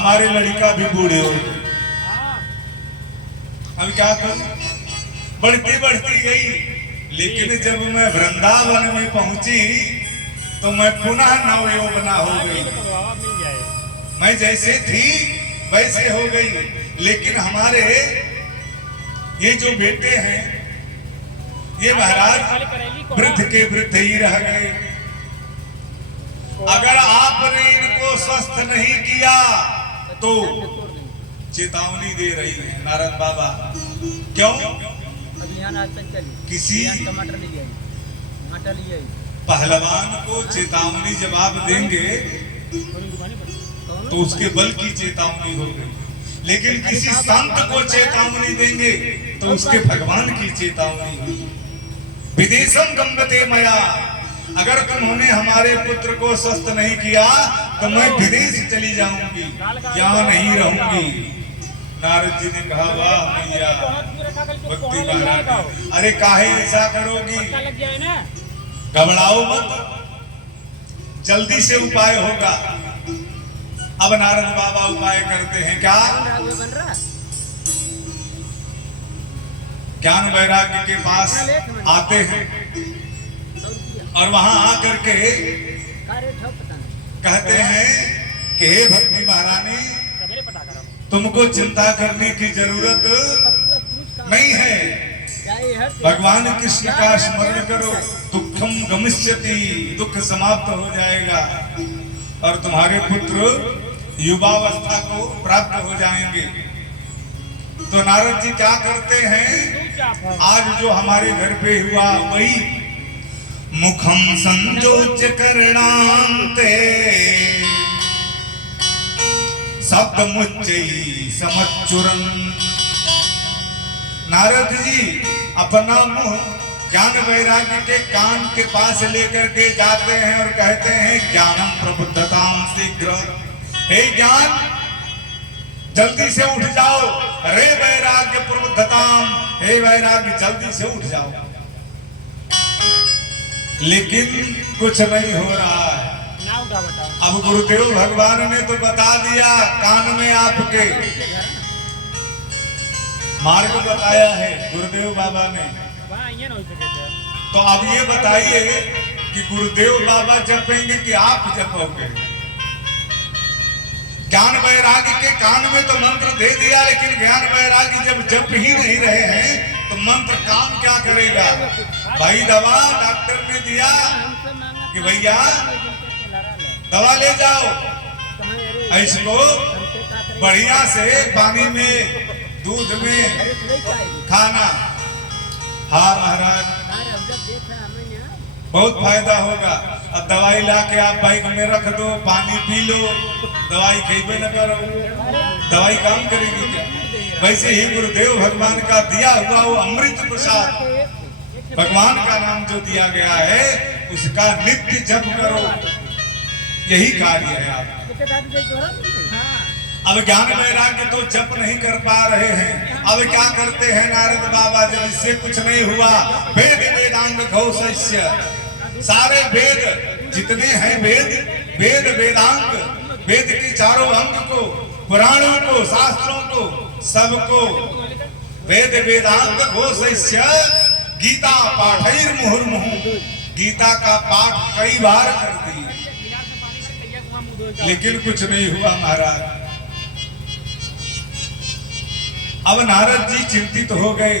हमारे लड़का भी बूढ़े हो गए। अब क्या करूं, बढ़ती बढ़ती गई, लेकिन जब मैं वृंदावन में पहुंची तो मैं पुनः नवयौवना हो गई। मैं जैसे थी वैसे हो गई। लेकिन हमारे ये जो बेटे हैं ये महाराज वृद्ध के वृद्ध ही रह गए। अगर आपने इनको स्वस्थ नहीं किया तो चेतावनी दे रही है नारद बाबा। क्यों? किसी पहलवान को चेतावनी जवाब देंगे तो उसके बल की चेतावनी होगी, लेकिन किसी संत को चेतावनी देंगे तो उसके भगवान की चेतावनी होगी। विदेशम गम्यते मया, अगर तुमने हमारे पुत्र को स्वस्थ नहीं किया तो मैं विदेश चली जाऊंगी, यहाँ नहीं रहूंगी। नारद जी ने कहा वाह मैया भक्ति महाराज, अरे काहे ऐसा करोगी, घबराओ मत, जल्दी से उपाय होगा। अब नारद बाबा उपाय करते हैं। क्या? ज्ञान वैराग्य के पास आते हैं और वहां आकर के कहते हैं कि हे भक्ति महारानी, तुमको चिंता करने की जरूरत नहीं है, भगवान कृष्ण का स्मरण करो, दुखम गमिष्यति, दुख समाप्त हो जाएगा और तुम्हारे पुत्र युवावस्था को प्राप्त हो जाएंगे। तो नारद जी क्या करते हैं, आज जो हमारे घर पे हुआ वही, मुखम संजोच करणांते शब्द मुच्चई समच्चुरन। नारद जी अपना मुंह ज्ञान वैराग्य के कान के पास लेकर के जाते हैं और कहते हैं ज्ञानम प्रबुद्धताम शीघ्र, हे ज्ञान जल्दी से उठ जाओ, रे वैराग्य प्रबुद्धताम, हे वैराग्य जल्दी से उठ जाओ। लेकिन कुछ नहीं हो रहा है। अब गुरुदेव भगवान ने तो बता दिया, कान में आपके मार्ग बताया है गुरुदेव बाबा ने। तो अब ये बताइए कि गुरुदेव बाबा जपेंगे कि आप जपोगे? ज्ञान वैराग्य के कान में तो मंत्र दे दिया, लेकिन ज्ञान वैराग्य जब जप ही नहीं रहे हैं तो मंत्र काम क्या करेगा? भाई दवा डॉक्टर ने दिया कि भैया दवा ले जाओ, इसको बढ़िया से पानी में दूध में खाना। हाँ महाराज बहुत फायदा होगा। अब दवाई लाके आप बाइक में रख दो, पानी पी लो, दवाई खेबे न करो, दवाई काम करेगी क्या? वैसे ही गुरुदेव भगवान का दिया हुआ वो अमृत प्रसाद, भगवान का नाम जो दिया गया है उसका नित्य जप करो, यही कार्य है आपका। अब ज्ञान वैराग्य तो जप नहीं कर पा रहे हैं, अब क्या करते हैं नारद बाबा, जब इससे कुछ नहीं हुआ, वेद वेदांग घोषस्य, सारे वेद जितने हैं वेद वेदांग, वेद के चारों अंग को, पुराणों को, शास्त्रों को, सबको वेद वेदांग घोषस्य गीता पाठैर मुहुर्मुहु, गीता का पाठ कई बार कर दिए, लेकिन कुछ नहीं हुआ महाराज। अब नारद जी चिंतित हो गए।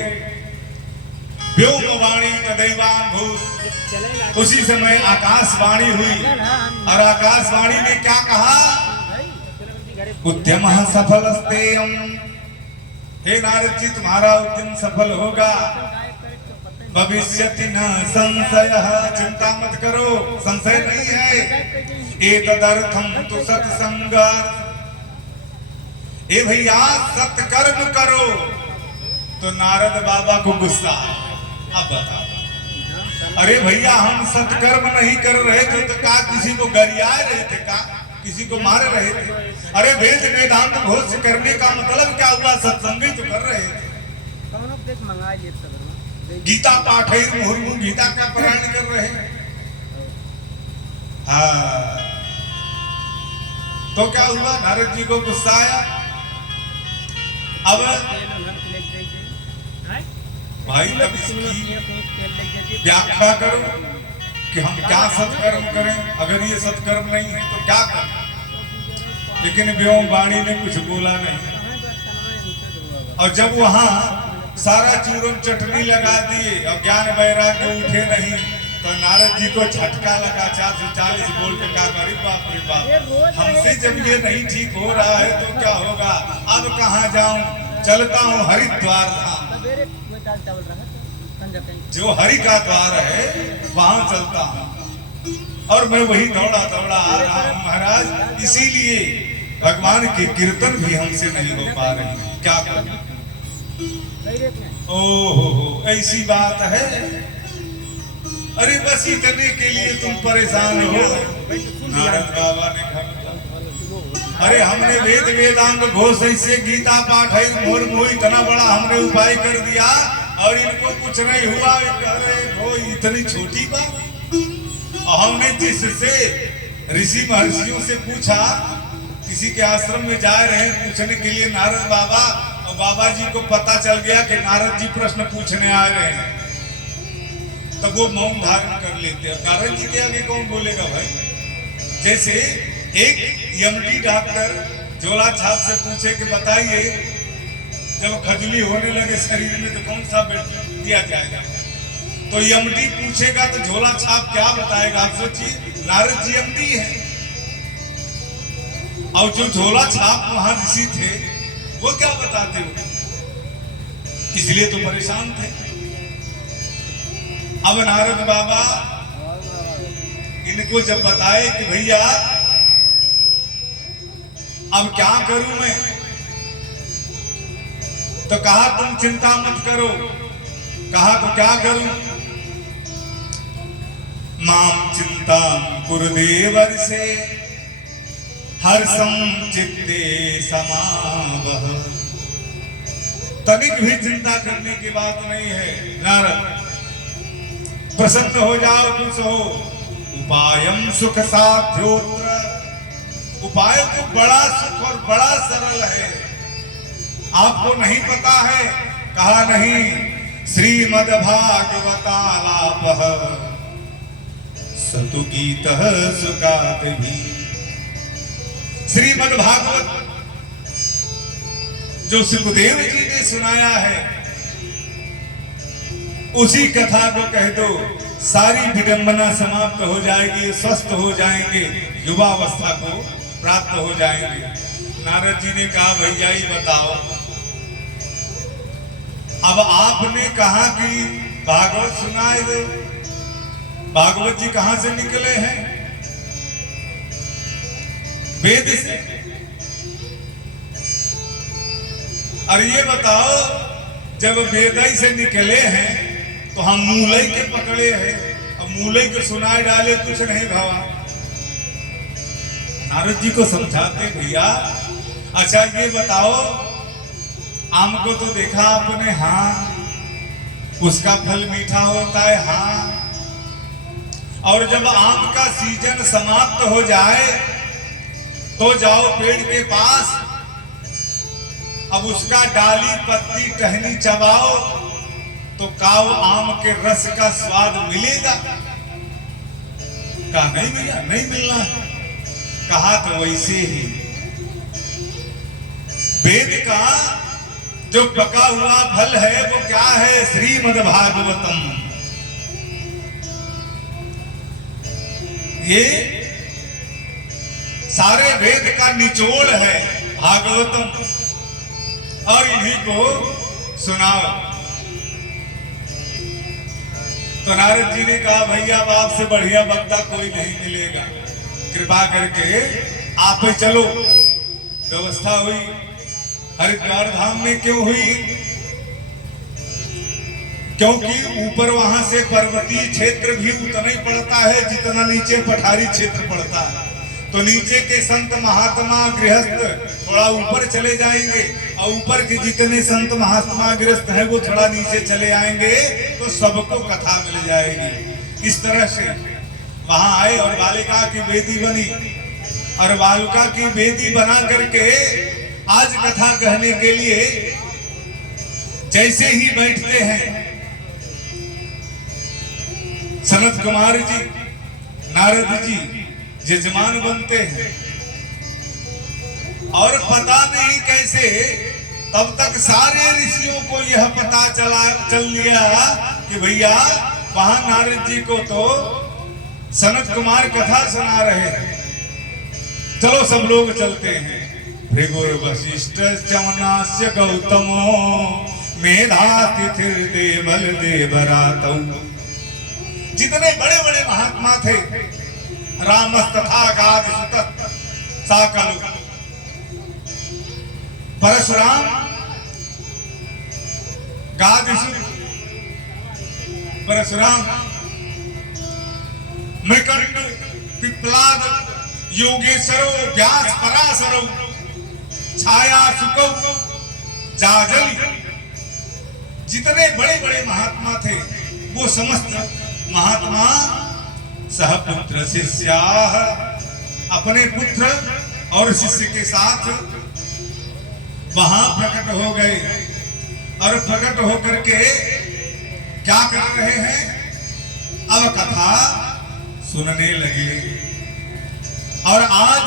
व्योमवाणी तदैवांभूत, उसी समय आकाशवाणी हुई और आकाशवाणी ने क्या कहा? उद्यमः सफलस्तेयम्, हे नारद जी तुम्हारा उद्यम सफल होगा। भविष्यति न संशयः, चिंता मत करो, संशय नहीं है। एतदर्थम तु सत्संग, ए भैया सत्कर्म करो। तो नारद बाबा को गुस्सा। अब बताओ, अरे भैया हम सत्कर्म नहीं कर रहे थे तो क्या किसी को गरिया रहे थे, का किसी को मार रहे थे? अरे वेद वेदांत घोष करने का मतलब क्या हुआ? सत्संग ही तो कर रहे थे। गीता पाठ है मुहुर्मु, गीता का पारायण कर रहे हैं। हाँ तो क्या हुआ, नारद जी को गुस्सा आया। अब भाई तब इसकी व्याख्या करो कि हम क्या सत्कर्म करें, अगर ये सत्कर्म नहीं है तो क्या करें। लेकिन व्योम वाणी ने कुछ बोला नहीं। और जब वहां सारा चूरन चटनी लगा दिए और ज्ञान वैराग्य उठे नहीं, तो नारद जी को झटका लगा 440 वोल्ट का। अरे बाप रे बाप, हमसे जब ये नहीं ठीक हो रहा है तो क्या होगा। अब कहाँ जाऊं, चलता हूँ हरिद्वार धाम, जो हरि का द्वार है वहां चलता हूँ। और मैं वही दौड़ा दौड़ा आ रहा हूँ महाराज। इसीलिए भगवान के कीर्तन भी हमसे नहीं हो पा रहे, क्या करें। ओहो, ऐसी बात है। अरे बस इतने के लिए तुम परेशान हो। नारद बाबा ने कहा, अरे हमने वेद वेदांग घोष ऐसे गीता पाठ है मोर मोह इतना बड़ा हमने उपाय कर दिया और इनको कुछ नहीं हुआ। अरे वो इतनी छोटी बात। और हमने जिससे ऋषि महर्षियों से पूछा, किसी के आश्रम में जा रहे हैं पूछने के लिए नारद बाबा, और बाबा जी को पता चल गया कि नारद जी प्रश्न पूछने आ रहे हैं, तब वो मौन धारण कर लेते हैं। नारद जी के आगे कौन बोलेगा भाई। जैसे एक एमडी डॉक्टर झोला छाप से पूछे कि बताइए जब खजली होने लगे शरीर में तो कौन सा बेड दिया जाएगा, तो एमडी पूछेगा तो झोला छाप क्या बताएगा। आप सोचिए, नारद जी एमडी है और जो झोला छाप वहां ऋषि थे वो क्या बताते हो, इसलिए तो परेशान थे। अब नारद बाबा इनको जब बताए कि भैया अब क्या करूं मैं, तो कहा तुम चिंता मत करो। कहा तो क्या करूं। माम चिंता कुरुदेवर से हर्षम चित्ते समावह। तनिक भी चिंता करने की बात नहीं है नारद, प्रसन्न हो जाओ, खुश हो। उपायम सुख साध्योत्र, उपाय तो बड़ा सुख और बड़ा सरल है, आपको नहीं पता है। कहा नहीं, श्रीमद् भागवतालापः सतु गीतः सुगादिभिः। श्रीमद् भागवत जो सुखदेव जी ने सुनाया है उसी कथा को कह दो, सारी विडंबना समाप्त हो जाएगी, स्वस्थ हो जाएंगे, युवावस्था को प्राप्त हो जाएंगे। नारद जी ने कहा भैया ही बताओ। अब आपने कहा कि भागवत सुनाए दो, भागवत जी कहां से निकले हैं, वेद से। और ये बताओ जब वेद से निकले हैं तो हम मूलई के पकड़े हैं, अब मूलई को सुनाए डाले कुछ नहीं भावा। नारद जी को समझाते भैया अच्छा ये बताओ, आम को तो देखा आपने, हाँ उसका फल मीठा होता है, हाँ। और जब आम का सीजन समाप्त हो जाए तो जाओ पेड़ के पास, अब उसका डाली पत्ती टहनी चबाओ तो काव आम के रस का स्वाद मिलेगा। कहा नहीं भैया नहीं मिलना है। कहा तो वैसे ही वेद का जो पका हुआ फल है वो क्या है, श्रीमद् भागवतम। ये सारे वेद का निचोड़ है भागवतम, और इन्हीं को सुनाओ। तो नारद जी ने कहा भैया बाप से बढ़िया वक्ता कोई नहीं मिलेगा, कृपा करके आप ही चलो। व्यवस्था हुई हरिद्वार धाम में। क्यों हुई, क्योंकि ऊपर वहां से पर्वतीय क्षेत्र भी उतना ही पड़ता है जितना नीचे पठारी क्षेत्र पड़ता है। तो नीचे के संत महात्मा गृहस्थ थोड़ा ऊपर चले जाएंगे और ऊपर के जितने संत महात्मा गृहस्थ हैं वो थोड़ा नीचे चले आएंगे तो सबको कथा मिल जाएगी। इस तरह से वहां आए और बालिका की बेटी बनी और बालुका की वेदी बना करके आज कथा कहने के लिए जैसे ही बैठते हैं, सनत कुमार जी, नारद जी यजमान बनते हैं और पता नहीं कैसे तब तक सारे ऋषियों को यह पता चल लिया कि भैया वहां नारद जी को तो सनत कुमार कथा सुना रहे हैं। चलो सब लोग चलते हैं। भृगुर वशिष्ठ चमनास्य गौतमो मेधातिथिर देवल देवरातौ। जितने बड़े बड़े महात्मा थे, रामस तथा गादिसुत साकलु, परशुराम, गादिसुत, परशुराम, मृकंड, पिप्लाद, योगेश्वरो, व्यास, पराशरो, छाया, सुकौ, जाजली, जितने बड़े बड़े महात्मा थे वो समस्त महात्मा सहपुत्र शिष्याः, अपने पुत्र और शिष्य के साथ वहां प्रकट हो गए और प्रकट होकर के क्या कर रहे हैं, अब कथा सुनने लगे। और आज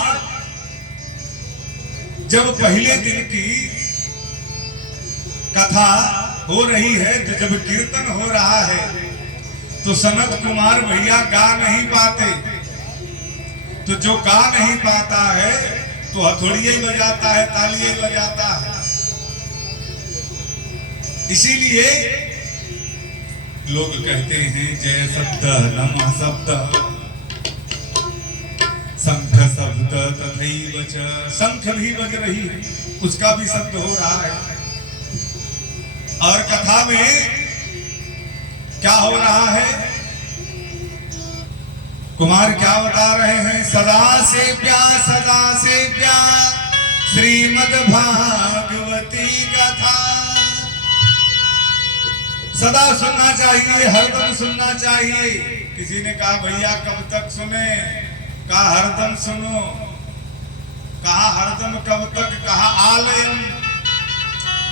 जब पहले दिन की कथा हो रही है, तो जब कीर्तन हो रहा है तो सनत कुमार भैया गा नहीं पाते, तो जो गा नहीं पाता है तो हथौड़िया ही बजाता है, तालियां ही बजाता है। इसीलिए लोग कहते हैं जय शब्द नमः शब्द, शंख शब्द तथैव च, शंख भी बज रही है, उसका भी शब्द हो रहा है। और कथा में क्या हो रहा है, कुमार क्या बता रहे हैं, सदा से प्यार श्रीमद् भागवती कथा। सदा सुनना चाहिए, हरदम सुनना चाहिए। किसी ने कहा भैया कब तक सुने, कहा हरदम सुनो। कहा हरदम कब तक, कहा आलयम।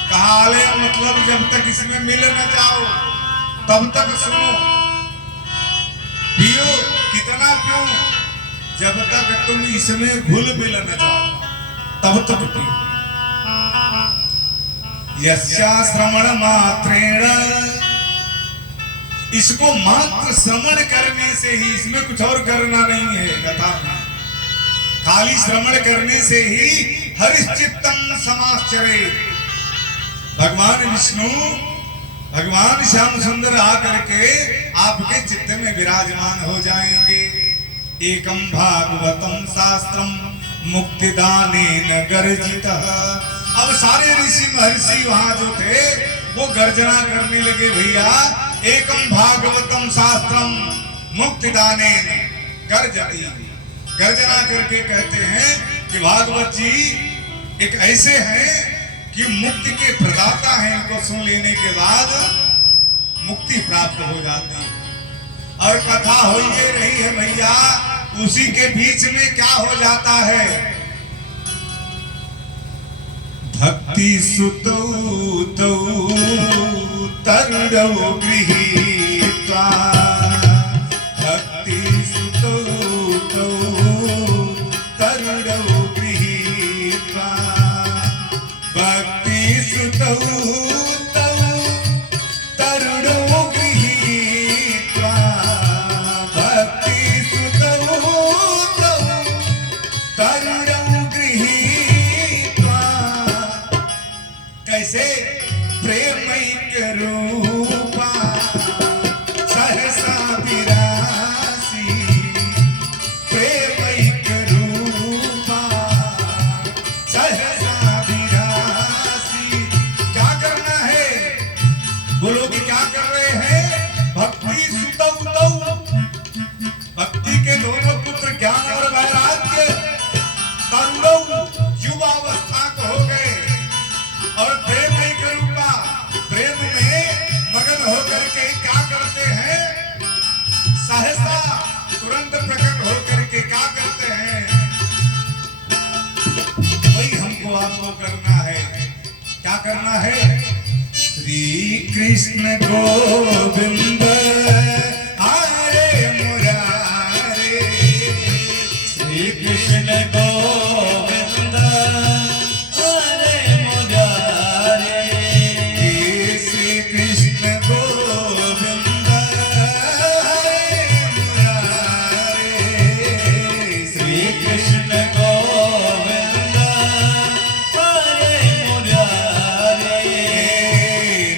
कहा आलयम मतलब जब तक इसमें मिल न जाओ तब तक सुनो। पियो कितना पियो, जब तक तुम इसमें घुल मिल न जाओ तब तक पियो। यस्या श्रवण मात्रेण, इसको मात्र श्रवण करने से ही, इसमें कुछ और करना नहीं है कथा में, खाली श्रवण करने से ही हरिश्चित्तम समाश्चरे। भगवान विष्णु, भगवान श्याम सुंदर आकर के आपके चित्त में विराजमान हो जाएंगे। एकम भागवतम शास्त्रम मुक्तिदानेन गर्जितः। अब सारे ऋषि महर्षि वहां जो थे वो गर्जना करने लगे, भैया एकम भागवतम शास्त्रम मुक्तिदानेन गर्जति। गर्जना करके कहते हैं कि भागवत जी एक ऐसे हैं कि मुक्ति के प्रदाता हैं, इनको सुन लेने के बाद मुक्ति प्राप्त हो जाती है। और कथा हो ये रही है भैया, उसी के बीच में क्या हो जाता है, भक्ति सुतौ तौ तरुणौ गृहीत्वा, भक्ति सुतौ तौ तरुणौ गृहीत्वा, भक्ति सुतौ तौ तरुणौ गृहीत्वा, भक्ति सुतौ तौ तरुणौ गृहीत्वा। कैसे प्रेमैक रूपा सहसा विरासी, प्रेमैक रूपा सहसा विरासी। क्या करना है, बोलो कि क्या कर रहे हैं, भक्ति सुतौ तौ, भक्ति के दोनों पुत्र ज्ञान और वैराग्य तरुणौ युवावस्था को हो गए और प्रेम के रूपा, प्रेम में मगन होकर के क्या करते हैं, सहसा तुरंत प्रकट होकर के क्या करते हैं, आपको करना है। क्या करना है? श्री कृष्ण गोविंद हरे मुरारे, श्री कृष्ण गोविंद हरे मुरारे, श्री कृष्ण गोविंद हरे मुरारे, श्री कृष्ण गोविंद हरे मुरारे,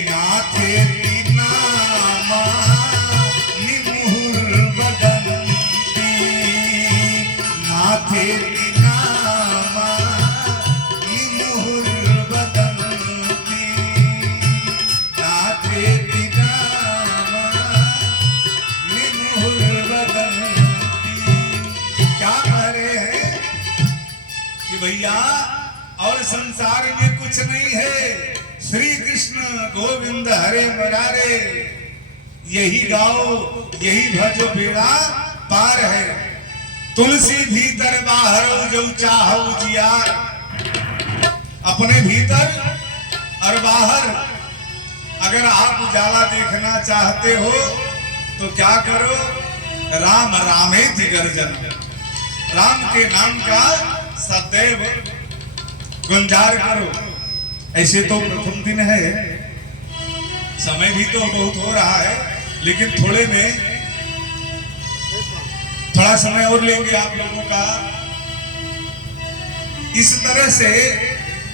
नाथे नामा निमुहुर बदंती, नाथे नामा निमुहुर बदंती, नाथे नामा निमुहुर बदंती। क्या कह रहे हैं कि भैया और संसार में कुछ नहीं है, श्री कृष्ण गोविंद हरे मुरारे, यही गाओ यही भजो बेड़ा पार है। तुलसी भीतर बाहर जो चाहो जिया, अपने भीतर और बाहर अगर आप उजाला देखना चाहते हो तो क्या करो? राम रामेति गर्जन, राम के नाम का सदैव गुंजार करो। ऐसे तो प्रथम दिन है, समय भी तो बहुत हो रहा है, लेकिन थोड़े में थोड़ा समय और लेंगे आप लोगों का। इस तरह से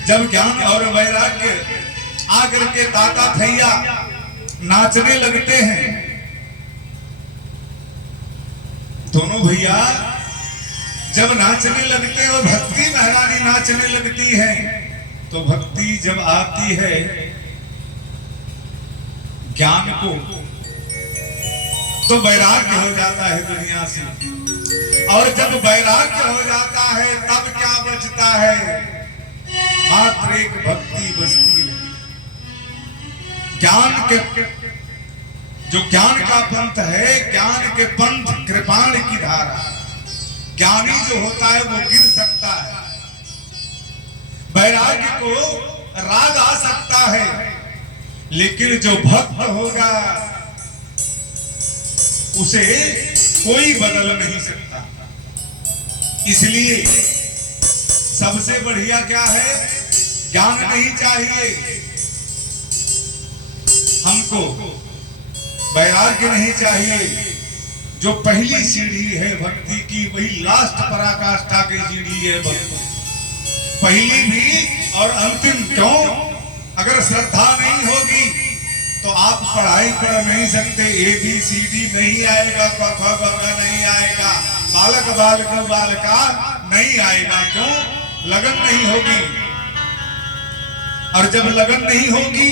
जब ज्ञान और वैराग्य आकर के ताता थैया नाचने लगते हैं, दोनों भैया जब नाचने लगते हैं और भक्ति महारानी नाचने लगती है, तो भक्ति जब आती है ज्ञान को, तो वैराग्य हो जाता है दुनिया से। और जब वैराग्य हो जाता है तब क्या बचता है? मात्र एक भक्ति बचती है। ज्ञान के जो ज्ञान का पंथ है, ज्ञान के पंथ कृपाण की धारा, ज्ञानी जो होता है वो गिर सकता है, वैराग्य को राग आ सकता है, लेकिन जो भक्त होगा उसे कोई बदल नहीं सकता। इसलिए सबसे बढ़िया क्या है? ज्ञान नहीं चाहिए हमको, वैराग्य नहीं चाहिए। जो पहली सीढ़ी है भक्ति की, वही लास्ट पराकाष्ठा की सीढ़ी है भक्ति, पहली भी और अंतिम। क्यों? अगर श्रद्धा नहीं होगी तो आप पढ़ाई पढ़ नहीं सकते, ABCD नहीं आएगा, क ख ग घ नहीं आएगा, बालक बालक बालिका नहीं आएगा। क्यों? लगन नहीं होगी। और जब लगन नहीं होगी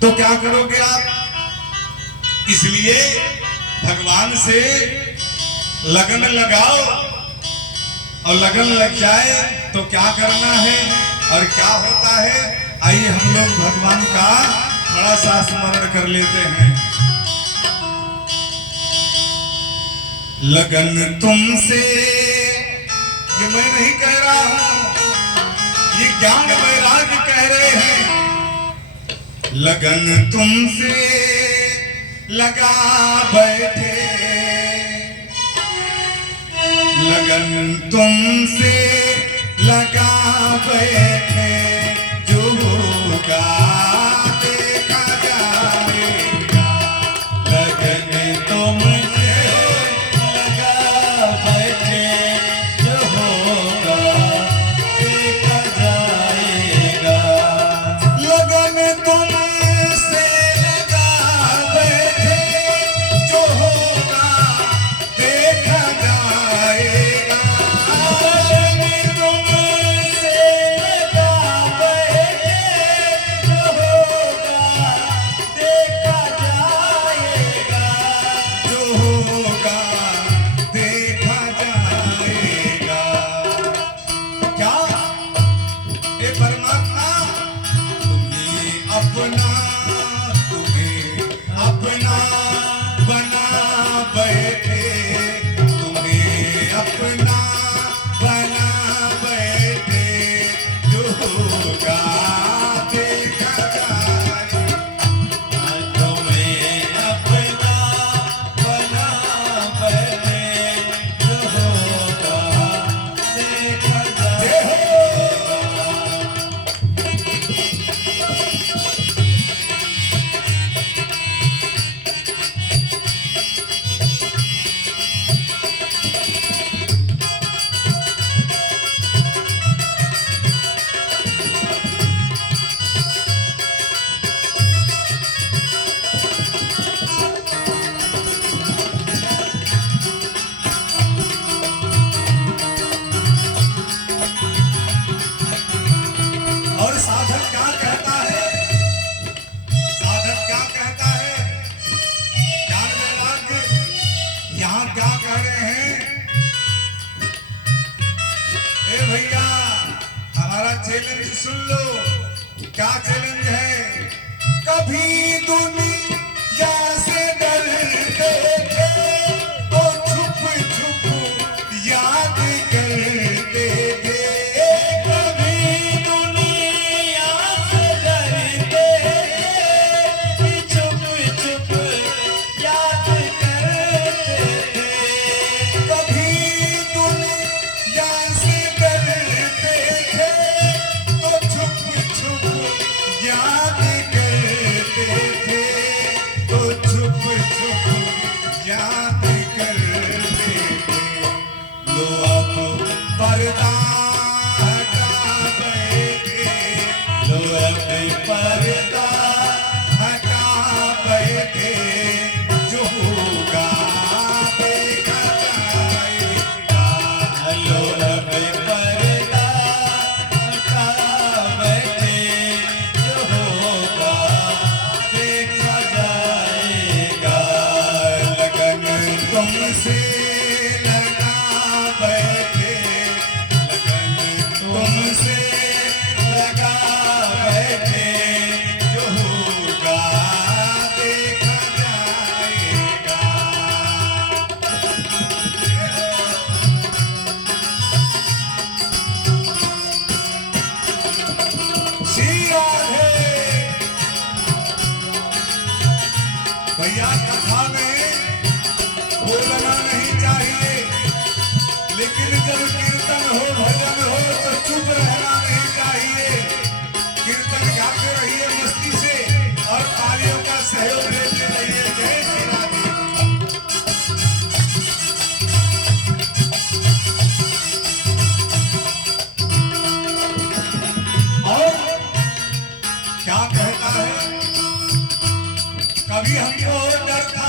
तो क्या करोगे आप? इसलिए भगवान से लगन लगाओ, और लगन लग जाए तो क्या करना है और क्या होता है, आइए हम लोग भगवान का थोड़ा सा स्मरण कर लेते हैं। लगन तुमसे, ये मैं नहीं कह रहा हूं, ये ज्ञान वैराग्य कह रहे हैं। लगन तुमसे लगा बैठे, लगन तुमसे लगा बैठे, जो होगा देखा जाएगा। लगन तुमसे लगा बैठे, जो होगा देखा जाएगा। लगन तुमसे लगा बैठे, जो होगा देखा जाएगा। लगन तुमसे देखा जय हो। और साधक क्या कहता है? साधक क्या कहता है? ज्ञान वैराग्य यहाँ क्या कह रहे हैं? ए भैया, हमारा चैलेंज सुन लो। क्या चैलेंज है? कभी दुनिया से डरते थे तो छुप छुप याद करते थे। याद करते थे। लो अब पर्दा हटा बैठे, लो अब पर्दा हटा बैठे, जो होगा देखा जाएगा। लो अब पर्दा हटा बैठे, जो होगा देखा जाएगा। लगन तुमसे लगा बैठे, लगन तुमसे लगा बैठे, जो होगा देखा जाएगा। श्री राधे। भैया, कथा में बोलना नहीं चाहिए, लेकिन जब कीर्तन हो, भजन हो तो चुप रहना नहीं चाहिए। कीर्तन गाते रहिए मस्ती से और तालियों का सहयोग देते रहिए। जय श्री राधे। और क्या कहता है? कभी हमको डर था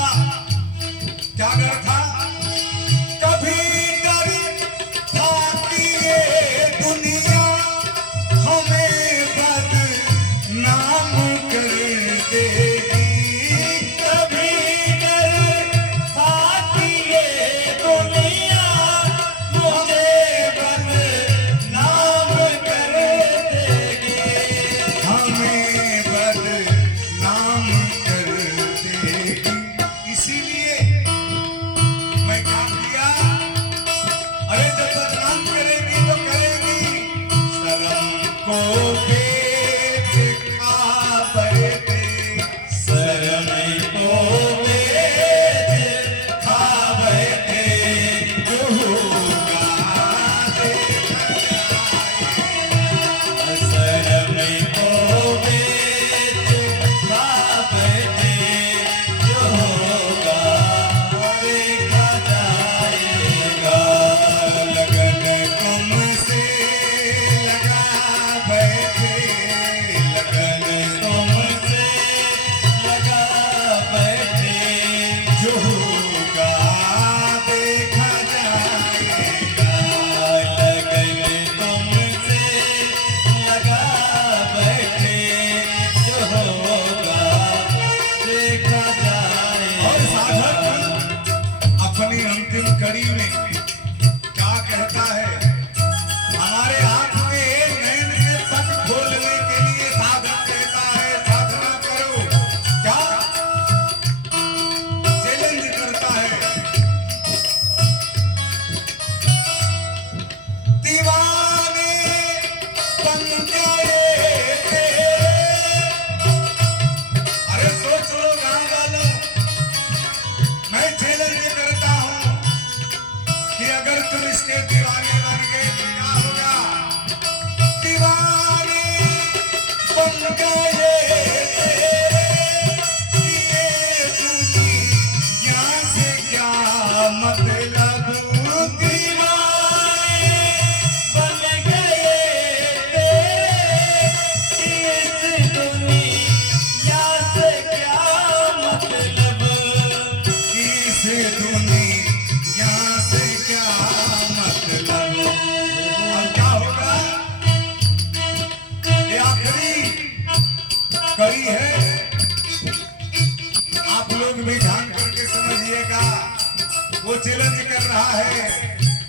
वो चैलेंज कर रहा है,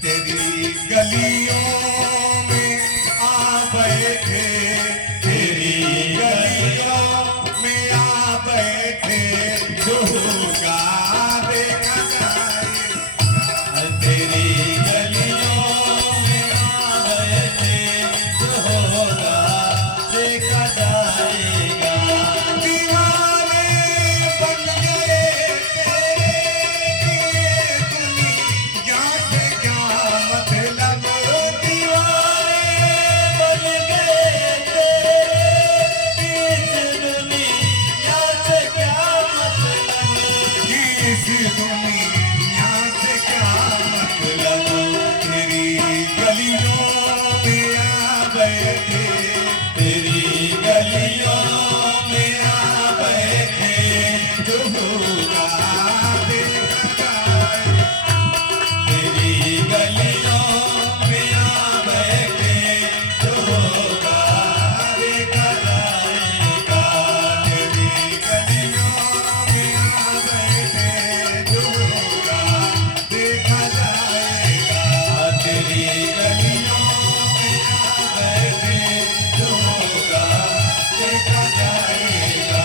तेरी गलियों में आ बैठे, तेरी गलियों में आ बैठे, जो होगा देखा जाएगा, तेरी गलियों में आ बैठे, जो होगा देखा जाएगा। दीवाने बन गए तेरे लिए, दुनिया से क्या मतलब, दीवाने बन गए तेरे, इस दुनिया से क्या मतलब, इस दुनिया से क्या मतलब, तेरी गलियों में आ बैठे, तेरी गलियों में आ बैठे, जो होगा देखा जाएगा, तेरी गलियों में आ बैठे, जो होगा देखा जाएगा। तेरी गलियों में आ बैठे, जो होगा देखा जाएगा, तेरी गलियों में आ बैठे, जो होगा देखा जाएगा।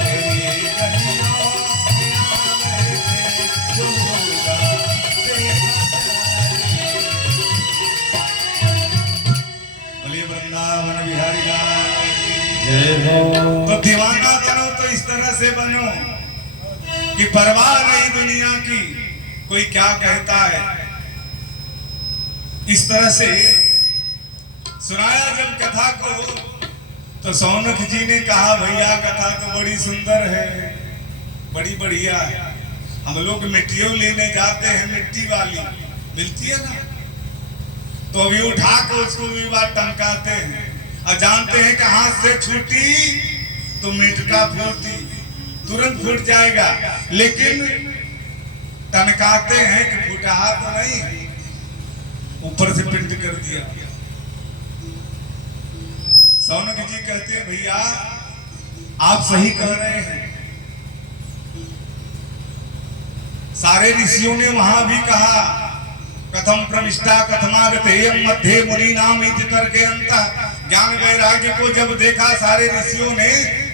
तेरी गलियों में आ बैठे, जो होगा देखा जाएगा। बोलिए वृंदावन बिहारी लाल की जय हो। तो दीवाना बनो तो इस तरह से बनो कि परवाह नहीं दुनिया की कोई क्या कहता है। इस तरह से सुनाया जब कथा को तो सौनक जी ने कहा भैया कथा तो बड़ी सुंदर है, बड़ी बढ़िया है। हम लोग मिट्टियों लेने जाते हैं, मिट्टी वाली मिलती है ना, तो अभी उठा के उसको भी बात टंकाते हैं और जानते हैं कि हाथ से छूटी तो मिटका फूटी, तुरंत फूट जाएगा, लेकिन टनकाते हैं कि फूटा तो नहीं, ऊपर से पिंड कर दिया। सौनक जी कहते हैं भैया आप सही कह रहे हैं, सारे ऋषियों ने वहां भी कहा कथम प्रविष्टा कथमागतेयम मध्ये मुनि नाम इति करके अंत। ज्ञान वैराग्य को जब देखा सारे ऋषियों ने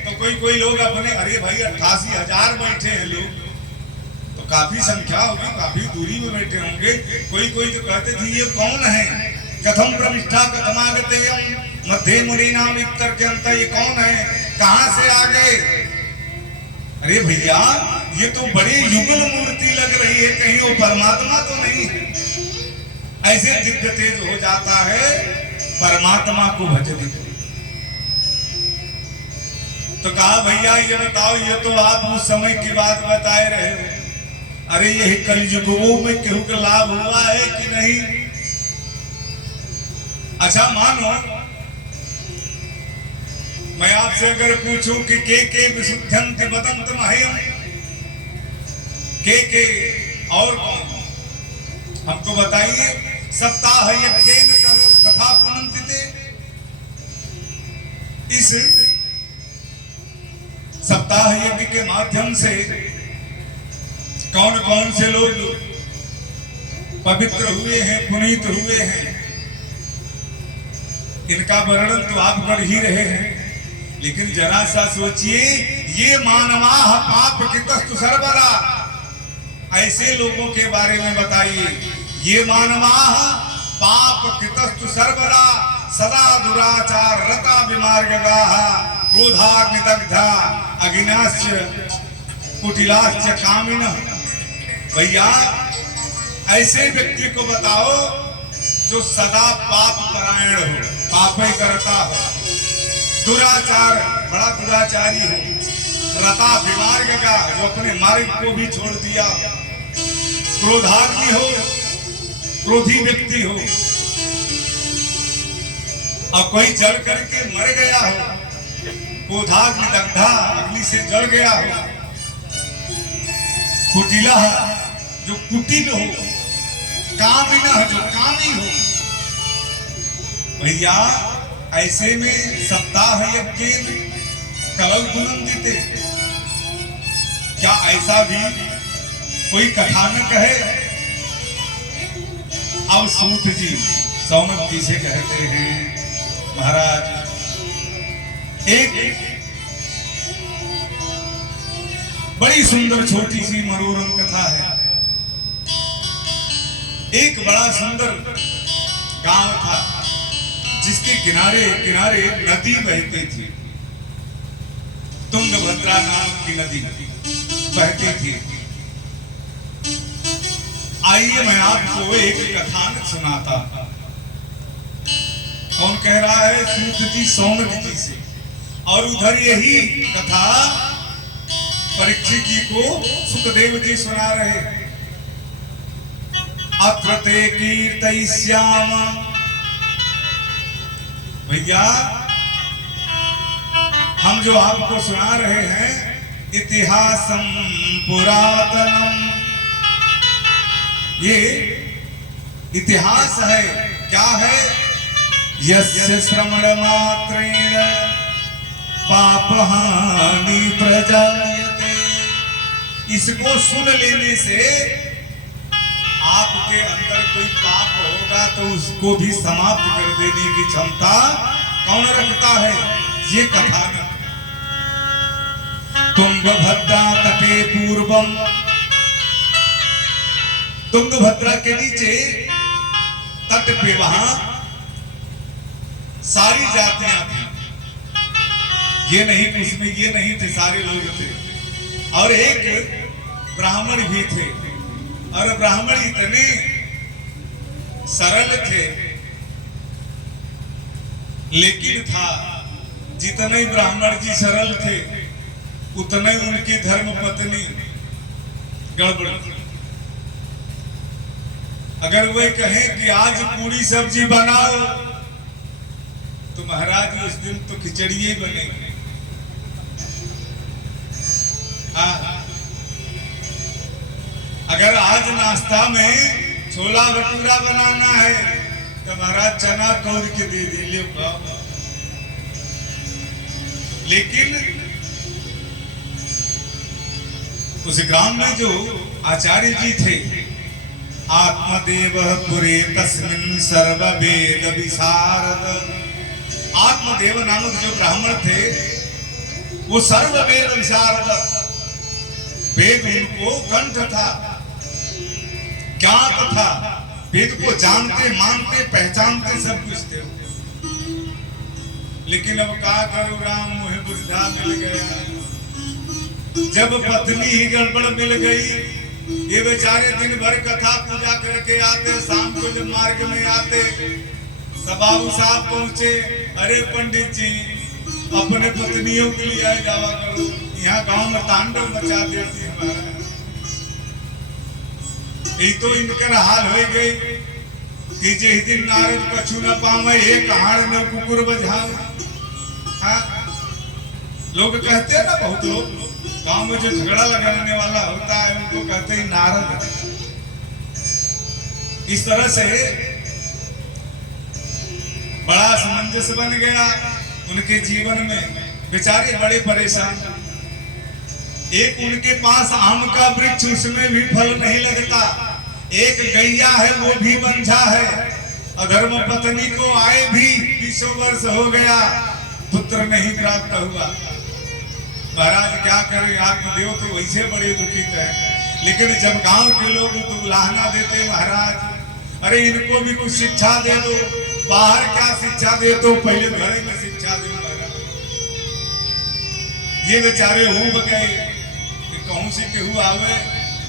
तो कोई लोग अपने, अरे भाई 88,000 बैठे हैं लोग, तो काफी संख्या होगी, काफी दूरी में बैठे होंगे। कोई तो कहते थे ये कौन है, कथम प्रविष्टा कथमागतेयम मध्ये मुनि नाम इति करके अंत, ये कौन है, कहां से आ गए। अरे भैया ये तो बड़ी युगल मूर्ति लग रही है, कहीं वो परमात्मा तो नहीं है। ऐसे दिव्य तेज हो जाता है परमात्मा को भजने को। तो कहा भैया ये बताओ, ये तो आप उस समय की बात बताए रहे हो, अरे ये कलयुगों में केहू का लाभ हुआ है कि नहीं। अच्छा मानो मैं आपसे अगर पूछूं कि के विशुद्धंति वदंत मह्यम, के और कौन, हमको बताइए। सप्ताह यज्ञेन कथा पुनन्तिते, इस सप्ताह यज्ञ के माध्यम से कौन कौन से लोग पवित्र हुए हैं, पुनीत हुए हैं, इनका वर्णन तो आप कर ही रहे हैं, लेकिन जरा सा सोचिए, ये मानवाह पाप कृतस्तु सर्वदा, ऐसे लोगों के बारे में बताइए। ये मानवाह पाप कृतस्तु सर्वदा सदा दुराचार रता विमार्गगाः क्रोधाग्निदग्धा अगिनाश्च कुटिलाश्च कामिनः। भैया ऐसे व्यक्ति को बताओ जो सदा पाप परायण हो, पाप ही करता हो, दुराचार बड़ा दुराचारी हो, रता विमार्ग का जो अपने मार्ग को भी छोड़ दिया, क्रोधाग्नि हो, क्रोधी व्यक्ति हो, और कोई जल करके मर गया हो, क्रोधाग्नि दग्धा अग्नि से जल गया हो, कुटिला जो कुटिल हो, कामिना जो कामी हो। भैया ऐसे में सप्ताह यज्ञ कलौ गुणंदिते, क्या ऐसा भी कोई कथानक है अब सूत जी सौनक जी से कहते हैं, महाराज एक बड़ी सुंदर छोटी सी मनोरम कथा है। एक बड़ा सुंदर गांव था जिसके किनारे किनारे नदी बहती थी, तुंगभद्रा नाम की नदी बहती थी। आइए मैं आपको एक कथानक सुनाता। कौन कह रहा है? सूत जी सौनक जी से। और उधर यही कथा परीक्षित जी को सुखदेव जी सुना रहे हैं। अत्र ते कीर्तयिष्याम। भैया हम जो आपको सुना रहे हैं इतिहासम पुरातनम, ये इतिहास है। क्या है? यस्य श्रवण मात्रेण पापहानि प्रजायते। इसको सुन लेने से आपके अंदर कोई पाप होगा तो उसको भी समाप्त कर देने की क्षमता कौन रखता है? ये कथानक। तुंगभद्रा तटे पूर्वम, तुंगभद्रा के नीचे तट पे वहां सारी जातियां थी। ये नहीं उसमें ये नहीं थे, सारे लोग थे। और एक ब्राह्मण भी थे। और ब्राह्मण इतने सरल थे, लेकिन था जितने ब्राह्मण जी सरल थे उतने उनकी धर्म पत्नी गड़बड़। अगर वे कहें कि आज पूरी सब्जी बनाओ तो महाराज उस दिन तो खिचड़ी ही बनेगी। अगर आज नाश्ता में छोला भटूरा बनाना है तो महाराज चना कौर के दे दीजिए। लेकिन उस ग्राम में जो आचार्य जी थे, आत्मदेव पुरे तस्मिन् सर्ववेद विशारद। आत्मदेव नामक जो ब्राह्मण थे वो सर्ववेद विशारद, वेद उनको कंठ था, ज्ञात था, वेद को जानते मानते पहचानते सब कुछ थे। लेकिन अब क्या करूं राम, मुझे बुझा मिल गया। जब पत्नी ही गड़बड़ मिल गई, ये बेचारे दिन भर कथा पूजा करके आते, शाम को जब मार्ग में आते बाबू साहब पहुंचे, अरे पंडित जी अपने पत्नियों के लिए आए जावा करो, यहाँ गांव में तांडव मचा देती हमारा। यही तो इनकर हाल हो गई कि जिस दिन नारद कछु न पावे एक हाड़ में कुकुर बजावे। लोग कहते हैं ना, बहुत लोग गांव में जो झगड़ा लगाने वाला होता है उनको कहते हैं नारद। इस तरह से बड़ा सामंजस्य बन गया उनके जीवन में। बेचारे बड़े परेशान। एक उनके पास आम का वृक्ष, उसमें भी फल नहीं लगता। एक गैया है वो भी बंझा है। अधर्म पत्नी को आए भी 20 वर्ष हो गया, पुत्र नहीं प्राप्त हुआ। महाराज क्या करें, आत्मदेव तो वैसे बड़े दुखित है। लेकिन जब गांव के लोग तो उलाहना देते, महाराज अरे इनको भी कुछ शिक्षा दे दो। बाहर क्या शिक्षा दे, तो पहले घर में शिक्षा दो। ये बेचारे उब गए कि कहूं से केहू आवे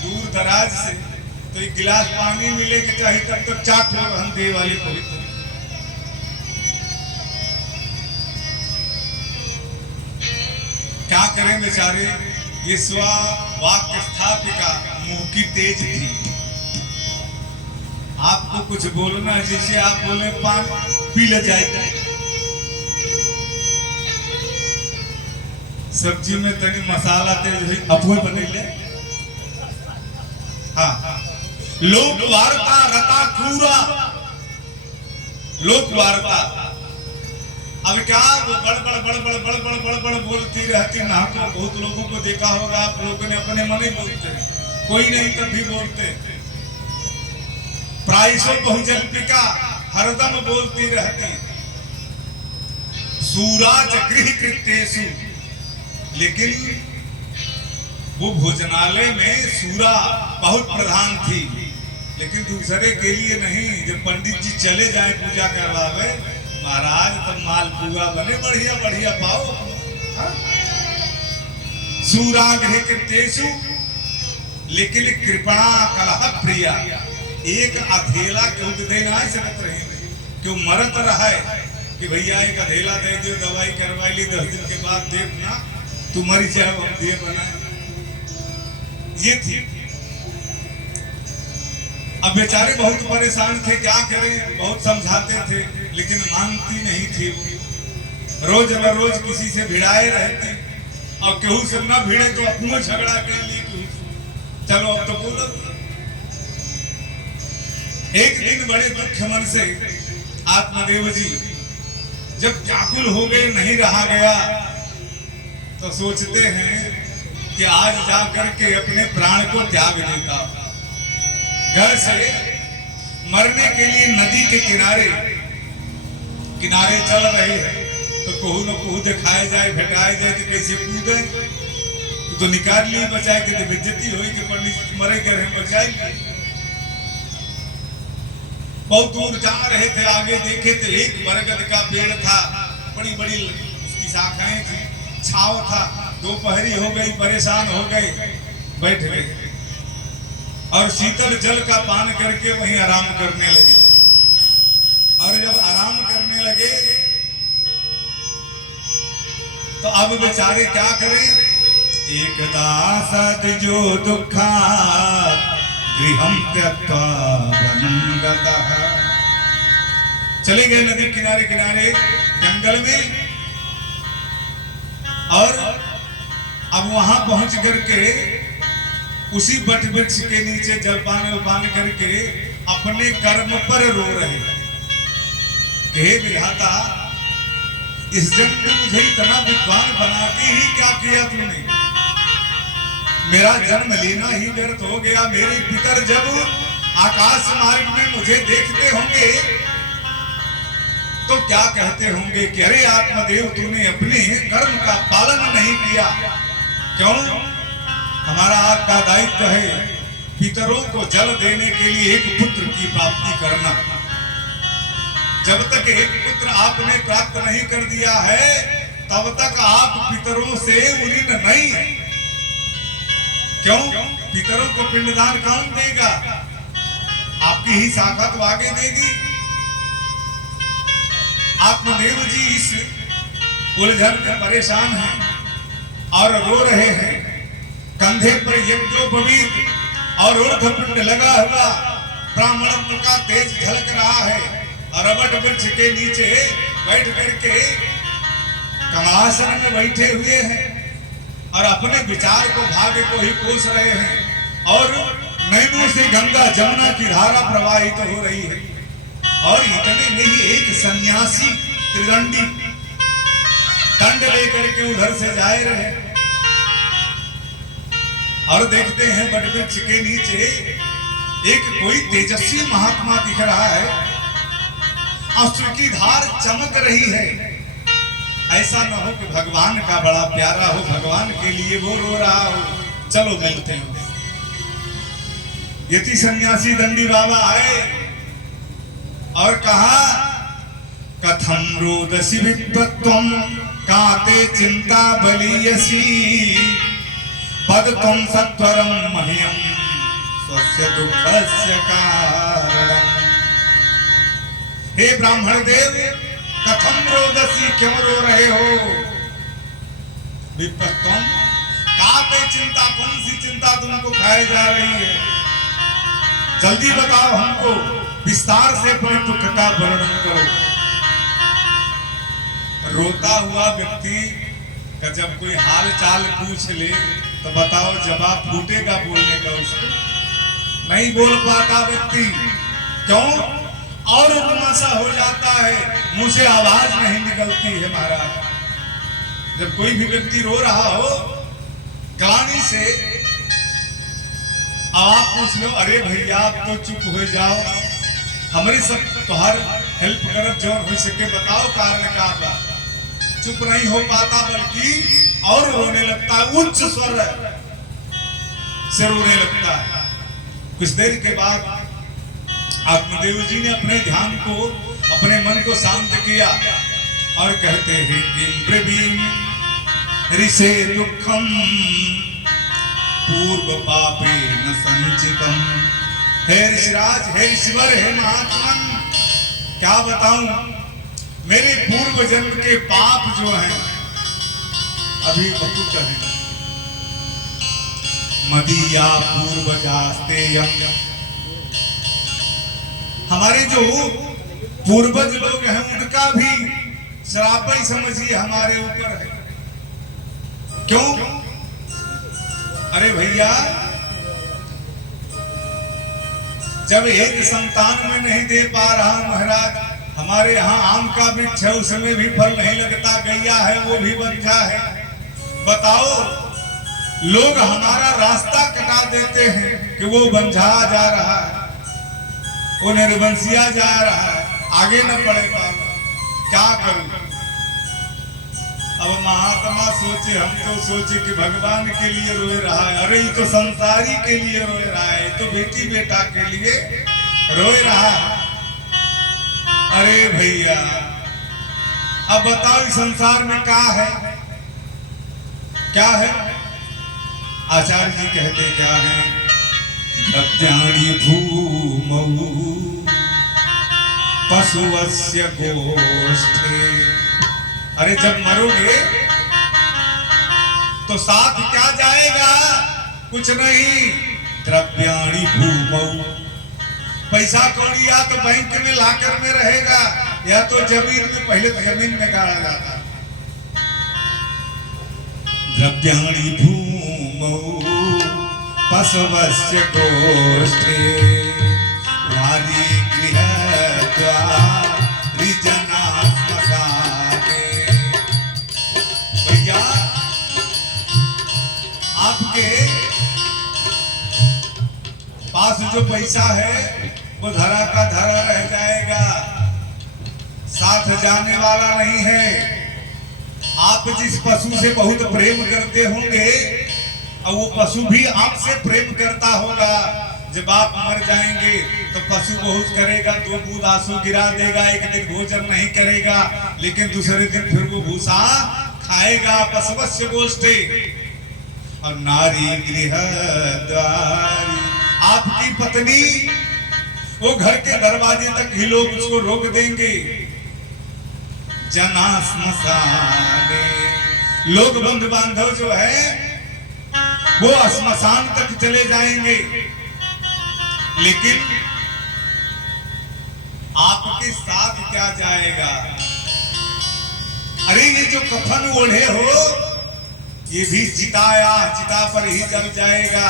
दूर दराज से तो एक गिलास पानी मिले के चाहिए, तब तक चाट हो हम दे वाले पवित्र। क्या करें बेचारे, ये स्व वाक्य स्थापिका मुंह की तेज थी। आपको कुछ बोलना है, जैसे आप बोले पान पी ले जाए। सब्जी में तनी मसाला तेज हुई अपुए बनेले। हाँ, लोक वार्ता रता क्रूरा, लोक वार्ता। अब क्या वो बड़ बड़ बोलती रहती ना। तो बहुत लोगों को देखा होगा आप लोगों ने, अपने मन ही बोलते, कोई नहीं तब भी बोलते। प्रायसो बहुजल्पिका हरदम बोलती रहती, सूराज गृह कृत्येषु, लेकिन वो भोजनालय में सूरा बहुत प्रधान थी, लेकिन दूसरे के लिए नहीं। जब पंडित जी चले जाए पूजा करवावे, महाराज तब मालपुआ बने बढ़िया बढ़िया पाओ। सूरागृह कृत्येषु, लेकिन कृपणा कलह प्रिया, एक अधेला क्यों देना है सकत रहे, क्यों मरत रहा है कि भैया एक अधेला दे दियो, दवाई करवा ली, 10 दिन के बाद देखना तू मरी जाए, हम दिए बनाए। ये थी। अब बेचारे बहुत परेशान थे, क्या करें, बहुत समझाते थे लेकिन मानती नहीं थी। रोज न रोज किसी से भिड़ाए रहती, और केहू से न भिड़े तो अपनो झगड़ा कर ली। चलो अब तो बोलो। एक दिन बड़े दुख मन से आत्मदेव जी जब व्याकुल हो गए, नहीं रहा गया, तो सोचते हैं कि आज जाकर के अपने प्राण को त्याग देता। घर से मरने के लिए नदी के किनारे किनारे चल रहे हैं, तो कहू न कहू दिखाए जाए, भेटाए जाए कि कैसे कूदे, तो निकाल लिए बचाए के बेइज्जती हुई कि पंडित मरे गए बचाए। बहुत दूर जा रहे थे, आगे देखे तो एक बरगद का पेड़ था, बड़ी बड़ी उसकी शाखाएं थी, छाव था। दोपहरी हो गई, परेशान हो गए, बैठ गए और शीतल जल का पान करके वहीं आराम करने लगे। और जब आराम करने लगे तो अब बेचारे क्या करें, एकदा सद्यो दुखा गृहं त्यक्त्वा वनं गतः, चले गए नदी किनारे किनारे जंगल में। और अब वहां पहुंच करके उसी बट वृक्ष के नीचे जलपान वलपान करके अपने कर्म पर रो रहे कि हे विधाता, इस जन्म में मुझे इतना विद्वान बना के ही क्या किया तूने, मेरा जन्म लेना ही व्यर्थ हो गया। मेरे पितर जब आकाश मार्ग में मुझे देखते होंगे तो क्या कहते होंगे कि अरे आत्मदेव, तूने अपने कर्म का पालन नहीं किया। क्यों? हमारा आपका दायित्व है पितरों को जल देने के लिए एक पुत्र की प्राप्ति करना। जब तक एक पुत्र आपने प्राप्त नहीं कर दिया है, तब तक आप पितरों से उन्नीन नहीं है। क्यों? पितरों को पिंडदान कौन देगा? आपकी ही शाखा तो आगे देगी। आत्मदेव जी इस उलझन में परेशान हैं और रो रहे हैं। कंधे पर यज्ञोपवीत और ऊर्ध्वपिंड लगा हुआ, ब्राह्मणत्व का तेज झलक रहा है, और अबट वृक्ष के नीचे बैठ करके कमलासन में बैठे हुए हैं और अपने विचार को, भाग्य को ही कोस रहे हैं। और नैनों से गंगा जमुना की धारा प्रवाहित हो रही है। और इतने में ही एक सन्यासी त्रिदंडी दंड लेकर के उधर से जाए रहे, और देखते हैं वटवृक्ष के नीचे एक कोई तेजस्वी महात्मा दिख रहा है, अश्रु की धार चमक रही है। ऐसा न हो कि भगवान का बड़ा प्यारा हो, भगवान के लिए वो रो रहा हो। चलो मिलते हैं। यति सन्यासी दंडी बाबा आए और कहा, कथम रोदसी विद्वत्वम काते चिंता बलीयसी पद तुम सत्वरम मह्यम स्वस्य दुःखस्य कारणम। हे ब्राह्मण देव, कथम रोदसी, क्यों रो रहे हो? विपत्तम, काते चिंता, कौन सी चिंता तुमको खाए जा रही है? जल्दी बताओ हमको, विस्तार से अपने दुख का वर्णन करो। रोता हुआ व्यक्ति का जब कोई हाल चाल पूछ ले तो बताओ जवाब फूटेगा बोलने का, उसको नहीं बोल पाता व्यक्ति। क्यों? और तमाशा हो जाता है, मुंह से आवाज नहीं निकलती है। महाराज, जब कोई भी व्यक्ति रो रहा हो गाली से, आप पूछ लो, अरे भैया आप तो चुप हो जाओ, हमारे सब तुहार हेल्प करब जो हो सके बताओ कारण का बा। चुप नहीं हो पाता बल्कि और रोने लगता है, उच्च स्वर से रोने लगता है। कुछ देर के बाद आत्मदेव जी ने अपने ध्यान को, अपने मन को शांत किया और कहते हैं कि ब्रवीम ऋषे दुखम पूर्व पापे न संचितम। हे ऋषिराज, हे ईश्वर, हे महात्मन, क्या बताऊं मेरे पूर्व जन्म के पाप जो हैं अभी बहुत हैं। मदीया पूर्वजास्ते यम, हमारे जो पूर्वज लोग हैं उनका भी श्राप ही समझिए हमारे ऊपर है। क्यों? अरे भैया, जब एक संतान में नहीं दे पा रहा महाराज, हमारे यहाँ आम का वृक्ष है उसमें भी फल नहीं लगता, गैया है वो भी बंझा है। बताओ, लोग हमारा रास्ता कटा देते हैं कि वो बंझा जा रहा है, वो निर्वंशिया जा रहा है, आगे न बढ़े पाएगा, क्या करूं? अब महात्मा सोचे, हम तो सोचे कि भगवान के लिए रोए रहा है। अरे ये तो संसारी के लिए रोए रहा है, तो बेटी बेटा के लिए रोए रहा है। अरे भैया, अब बताओ इस संसार में क्या है? क्या है? आचार्य जी कहते क्या है? प्रत्याणी भूमौ पशुवस्य गोष्ठे। अरे जब मरोगे तो साथ क्या जाएगा? कुछ नहीं, द्रव्याणि भूमौ, पैसा कौड़ी या तो बैंक में लाकर में रहेगा या तो जमीन में, पहले तो जमीन में गाड़ा जाता। द्रव्याणि भूमौ पशवस्य गोष्ठे वारी गृहद्वारि जना श्मशाने। भैया, आपके पास जो पैसा है वो धरा का धरा रह जाएगा, साथ जाने वाला नहीं है। आप जिस पशु से बहुत प्रेम करते होंगे और वो पशु भी आपसे प्रेम करता होगा, जब आप मर जाएंगे तो पशु बहुत करेगा, 2 बूंद आंसू गिरा देगा, एक दिन भोजन नहीं करेगा, लेकिन दूसरे दिन फिर वो भूसा खाएगा। पशुवस्य गोष्ठे। और नारी गृहद्वारि, आपकी पत्नी वो घर के दरवाजे तक ही लोग उसको रोक देंगे। जना श्मशाने, लोग बंधु बांधव जो है वो श्मशान तक चले जाएंगे, लेकिन आपके साथ क्या जाएगा? अरे ये जो कफन ओढ़े हो ये भी चिता पर ही जल जाएगा।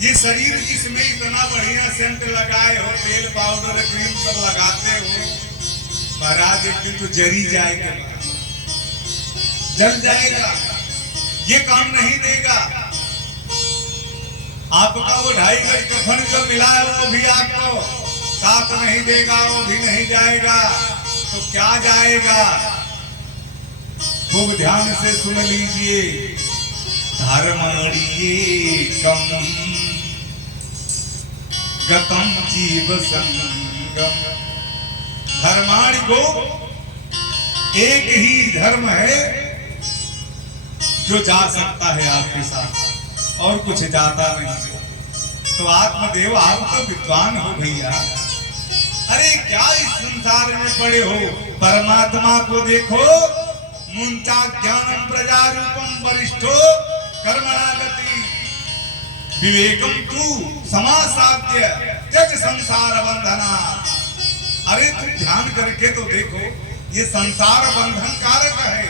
ये शरीर जिसमें इतना बढ़िया सेंट लगाए हो, तेल पाउडर क्रीम सब लगाते हो, महाराज एक दिन तो जरी जाएगा, जल जाएगा, ये काम नहीं देगा। आपका वो 2.5 गज कफन जो मिला है वो भी आपको साथ नहीं देगा, वो भी नहीं जाएगा, तो क्या जाएगा? खूब ध्यान से सुन लीजिए। धर्माणीकम गतम जीव संगम। धर्माणी को एक ही धर्म है जो जा सकता है आपके साथ, और कुछ जाता नहीं। तो आत्मदेव, आप तो विद्वान हो भैया, अरे क्या इस संसार में पड़े हो? परमात्मा को देखो। मुंचा ज्ञानम प्रजा रूपम वरिष्ठो कर्मणागति विवेकम तू समासाध्य त्यज संसार बंधना। अरे तुम ध्यान करके तो देखो, ये संसार बंधन कारक है।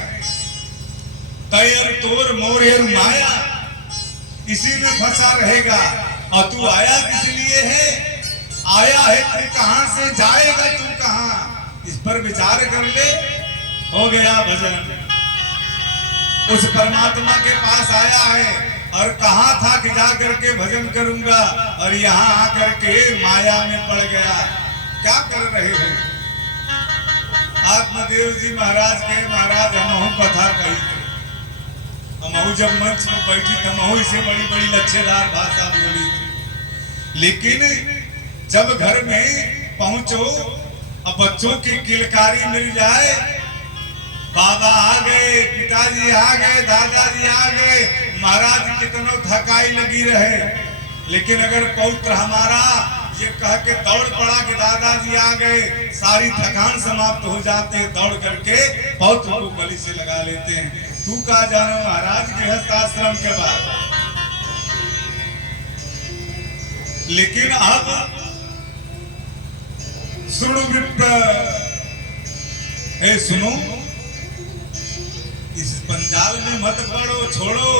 तैर तोर मोरेर माया, इसी में फंसा रहेगा। और तू आया किस लिए है? आया है तू कहां से, जाएगा तू कहां? इस पर विचार कर ले, हो गया भजन। उस परमात्मा के पास आया है और कहा था कि जा करके भजन करूंगा, और यहाँ आकर के माया में पड़ गया। क्या कर रहे हो? आत्मदेव जी महाराज के महाराज हमहू कथा कही, हमहू जब मंच में बैठी तो हमहू इसे बड़ी बड़ी लच्छेदार भाषा बोली थी। लेकिन जब घर में पहुंचो अब बच्चों की किलकारी मिल जाए, बाबा आ गए, पिताजी आ गए, दादाजी आ गए, महाराज कितनों थकाई लगी रहे, लेकिन अगर पौत्र हमारा ये कह के दौड़ पड़ा कि दादाजी आ गए, सारी थकान समाप्त हो जाते, दौड़ करके पौत्र को गली से लगा लेते हैं। तू कहा जानो महाराज गृहस्थ आश्रम के बाद। लेकिन अब सुनो विप्र, सुनो, इस पंजाल में मत पड़ो, छोड़ो,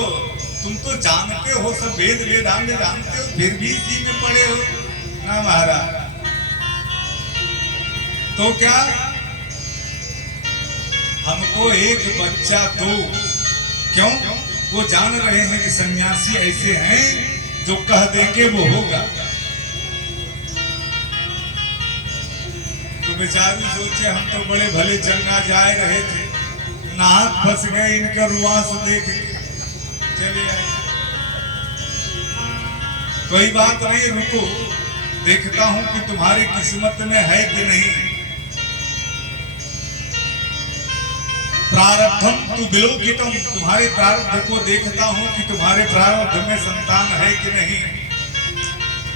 तुम तो जानते हो सब वेद वेदांग जानते हो, फिर भी इसी में पड़े हो ना महाराज। तो क्या हमको एक बच्चा दो, क्यों? वो जान रहे हैं कि सन्यासी ऐसे हैं जो कह देंगे वो होगा। तो बेचारी सोचे हम तो बड़े भले जंगा जाए रहे थे, नाक फंस गए इनका रुआंस देख के चले आए। कोई बात नहीं, रुको, देखता हूं कि तुम्हारी किस्मत में है कि नहीं। प्रारब्धम तू विलोकितम, तुम्हारे प्रारब्ध को देखता हूं कि तुम्हारे प्रारब्ध में संतान है कि नहीं।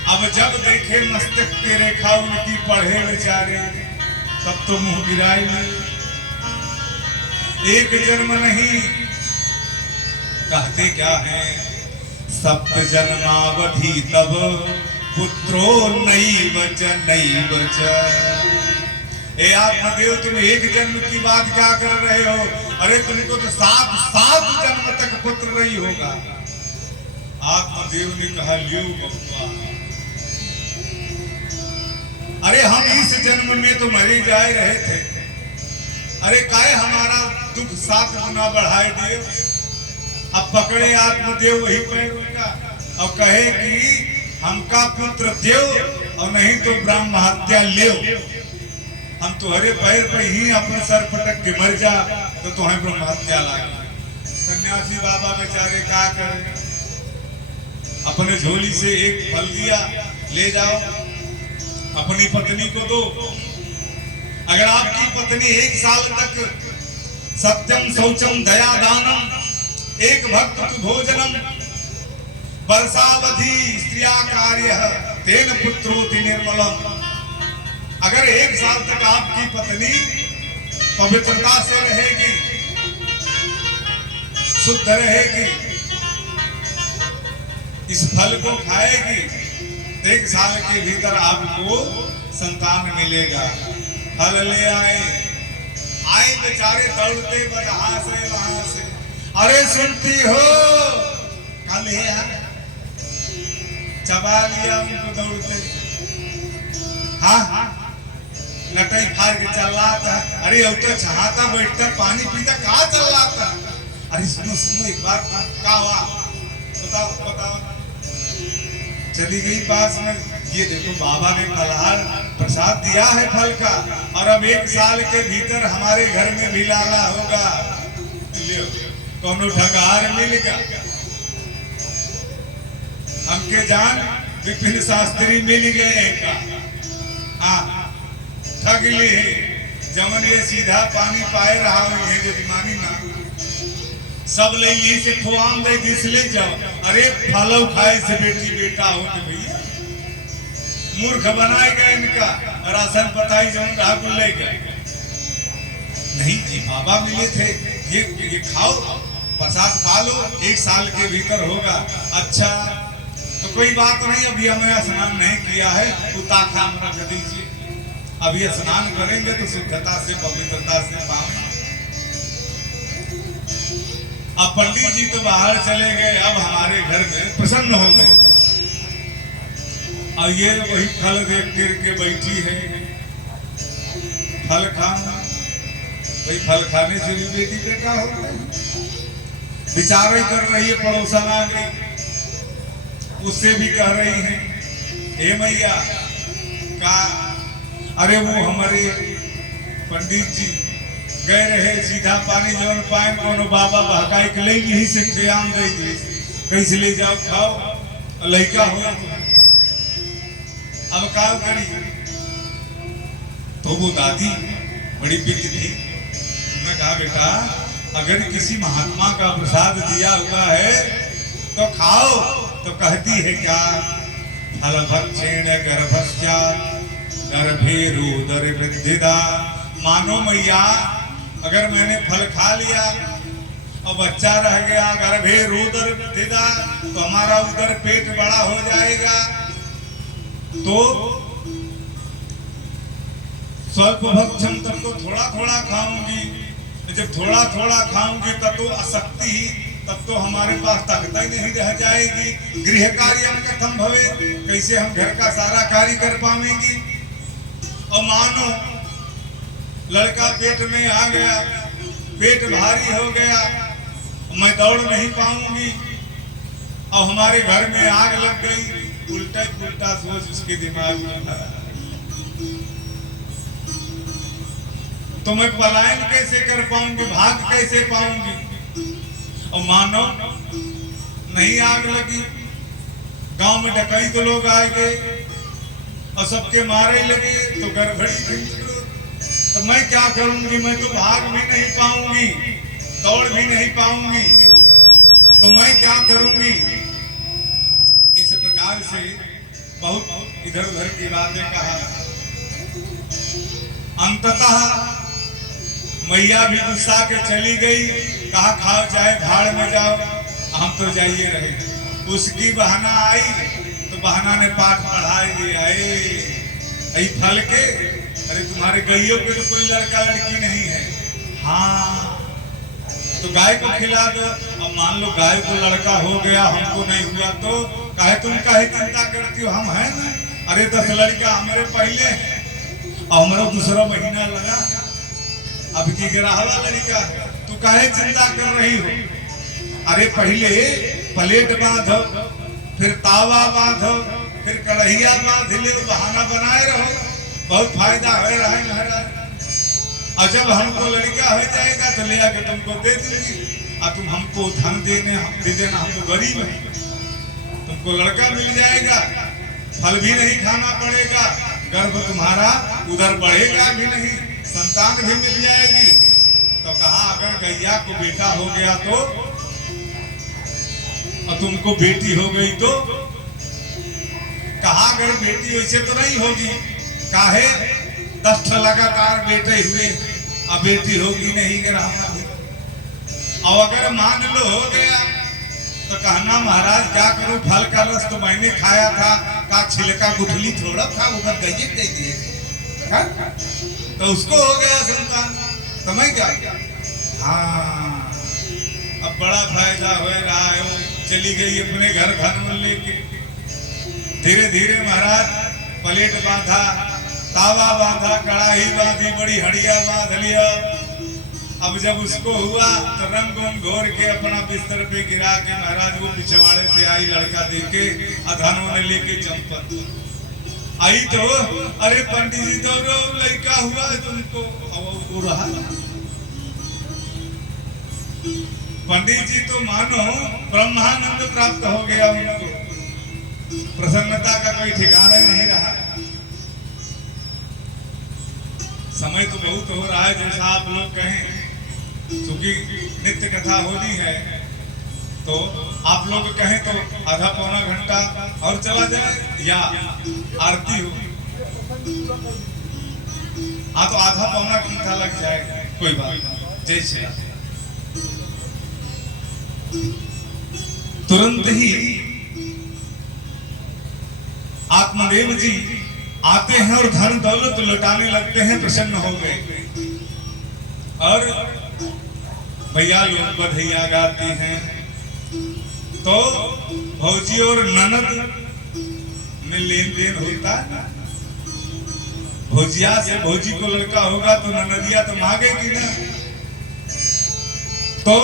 अब जब देखे मस्तक की रेखा उनकी पढ़े बेचारे, तब तो मुंह गिराए नहीं। एक जन्म नहीं, कहते क्या है, सप्त जन्मावधि तब पुत्रो नैव च। ए आत्मदेव, तुम एक जन्म की बात क्या कर रहे हो? अरे तुमको तो 7 जन्म तक पुत्र नहीं होगा। आत्मदेव ने कहा, लियो बप्पा, अरे हम इस जन्म में तो मरे जाए रहे थे, अरे काहे हमारा दुख 7 गुना बढ़ाए दिए। अब पकड़े आत्मदेव वही पैर उनका और कहे कि हमका पुत्र देव और नहीं तो ब्रह्म हत्या ले, हम तुम्हारे पैर पर ही अपने सर पटक के मर जा तो तुम्हें ब्रह्म हत्या लागे। सन्यासी बाबा बेचारे क्या करें, अपने झोली से एक फल दिया, ले जाओ अपनी पत्नी को दो। अगर आपकी पत्नी 1 साल तक सत्यम शौचम दया दानम एक भक्त भोजनम वर्षावधि स्त्रिया कार्य तेन पुत्रोति निर्मलम, अगर 1 साल तक आपकी पत्नी पवित्रता से रहेगी, शुद्ध रहेगी, इस फल को खाएगी, 1 साल के भीतर आपको संतान मिलेगा। फल ले आए बेचारे दौड़ते वहां से, अरे सुनती हो, कल चबा लिया उनको दौड़ते, हाँ नटई फाड़ के चल रहा था। अरे अब तो छहाता बैठता पानी पीता कहाँ चल रहा था। अरे सुनो एक बात, क्या हुआ बताओ। चली गई पास में, ये देखो बाबा ने फलहार प्रसाद दिया है फल का, और अब 1 साल के भीतर हमारे घर में भी लाला होगा, कौनो ठगार मिलेगा। हमके जान विपिन शास्त्री मिल गए का, हाँ ठग लिए, जमन ये सीधा पानी पाए रहा है जजमानी ना, सब ले से ठोआम दे दिस ले जाओ। अरे फलो खाए से बेटी बेटा हो के भैया, मूर्ख बनाएगा इनका, राशन पताई जो राहुल ले गए। नहीं जी बाबा मिले थे, ये खाओ प्रसाद पालो, 1 साल के भीतर होगा। अच्छा तो कोई बात नहीं, अभी हमें स्नान नहीं किया है, उताखा हम रख दीजिए, अभी स्नान करेंगे तो शुद्धता से पवित्रता से पाएंगे। अब पंडित जी तो बाहर चले गए, अब हमारे घर में प्रसन्न हो गए। और ये वही फल देख के बैठी है, फल खाना, वही फल खाने से भी बेटी बेटा होता है। विचार कर रही है, पड़ोसन आ गई, उससे भी कह रही है, हे मैया का अरे वो हमारे पंडित जी गए रहे सीधा पानी जौन पाए कोनो बाबा बहकाई के ले यही से ठेयाम दे दी कैसे ले जाओ खाओ लड़का हो अब का करी। तो वो दादी बड़ी बिक थी। मैं कहा बेटा अगर किसी महात्मा का प्रसाद दिया हुआ है तो खाओ। तो कहती है क्या फल भक्षेण गर्भश्चात् गर्भेरुदर वृद्धिदा। मानो मैया अगर मैंने फल खा लिया और बच्चा रह गया गर्भेरुदर वृद्धिदा तो हमारा उधर पेट बड़ा हो जाएगा। तो स्वल्प भक्षण तब तो थोड़ा थोड़ा खाऊंगी, जब थोड़ा थोड़ा खाऊंगी तब तो आसक्ति तब तो हमारे पास ताकत ही नहीं रह जाएगी। गृह कार्य कथम भवे, कैसे हम घर का सारा कार्य कर पाएंगी। और मानो लड़का पेट में आ गया, पेट भारी हो गया, मैं दौड़ नहीं पाऊंगी और हमारे घर में आग लग गई। उल्टा पुल्टा सोच उसके दिमाग में भरा तो मैं पलायन कैसे कर पाऊंगी, भाग कैसे पाऊंगी। और मानो नहीं आग लगी, गांव में डकैत तो लोग आ गए और सबके मारे लगे तो गड़बड़ी। तो मैं क्या करूंगी, मैं तो भाग भी नहीं पाऊंगी, दौड़ भी नहीं पाऊंगी, तो मैं क्या करूंगी। इस प्रकार से बहुत इधर उधर की बातें कहा। अंततः मैया भी गुस्सा के चली गई, कहा खाओ चाहे भाड़ में जाओ, हम तो जाइए रहे। उसकी बहना आई तो बहना ने पाठ पढ़ाई दिया। ऐ फल के अरे तुम्हारे गैयों पे तो कोई लड़का लड़की नहीं है। हाँ तो गाय को खिला दो। अब मान लो गाय को लड़का हो गया हमको नहीं हुआ तो काहे तुम काहे चिंता करती हो, हम हैं ना। अरे 10 लड़का हमारे पहले और हमारा दूसरा महीना लगा, अब की गिराहवा लड़का तू काहे चिंता कर रही हो। अरे पहले प्लेट बांधो, फिर तावा बांधो, फिर कढ़ैया बांध ले, बहाना बनाए रहो, बहुत फायदा हो रहा है। और जब हमको लड़का हो जाएगा तो ले आके तुमको दे देंगे और तुम हमको धन दे देना, हम तो गरीब हैं। तुमको लड़का मिल जाएगा, फल भी नहीं खाना पड़ेगा, गर्भ तुम्हारा उधर बढ़ेगा भी नहीं, संतान भी मिल जाएगी। तो कहा अगर गैया को बेटा हो गया तो और तुमको बेटी हो गई तो। कहा अगर बेटी वैसे तो नहीं होगी, काहे 10 लगातार बेटे हुए अब बेटी होगी नहीं। और अगर मान लो हो गया तो कहना महाराज क्या करूं, फल का रस तो मैंने खाया था, का छिलका गुठली थोड़ा था उधर गई दे दिए तो उसको हो गया संतान। समझ गया। हाँ अब बड़ा फायदा हो रहा है। चली गई अपने घर में लेके, धीरे धीरे महाराज प्लेट बांधा, तावा बांधा, कढ़ाई बांधी, बड़ी हड़िया बांध लिया। अब जब उसको हुआ तो रंग घोर के अपना बिस्तर पे गिरा के महाराज वो पिछवाड़े से आई लड़का देके अधनों ने लेके चंपत आई तो अरे पंडित जी तो लड़का हुआ है तुमको। वो रहा पंडित जी तो मानो ब्रह्मानंद प्राप्त हो गया उनको, प्रसन्नता का कोई ठिकाना नहीं रहा। समय तो बहुत हो रहा है जैसा आप लोग कहें, क्योंकि नित्य कथा होनी है तो आप लोग कहें तो आधा पौना घंटा और चला जाए या आरती हो। हाँ तो आधा पौना घंटा लग जाए, कोई बात नहीं। जय श्री राम। तुरंत ही आत्मदेव जी आते हैं और धन दौलत लुटाने लगते हैं, प्रसन्न हो गए। और भैया लोग बधैया गाते हैं तो भौजी और ननद में लेन देन होता है। भौजिया से भौजी को लड़का होगा तो ननदिया तो मांगेगी ना। तो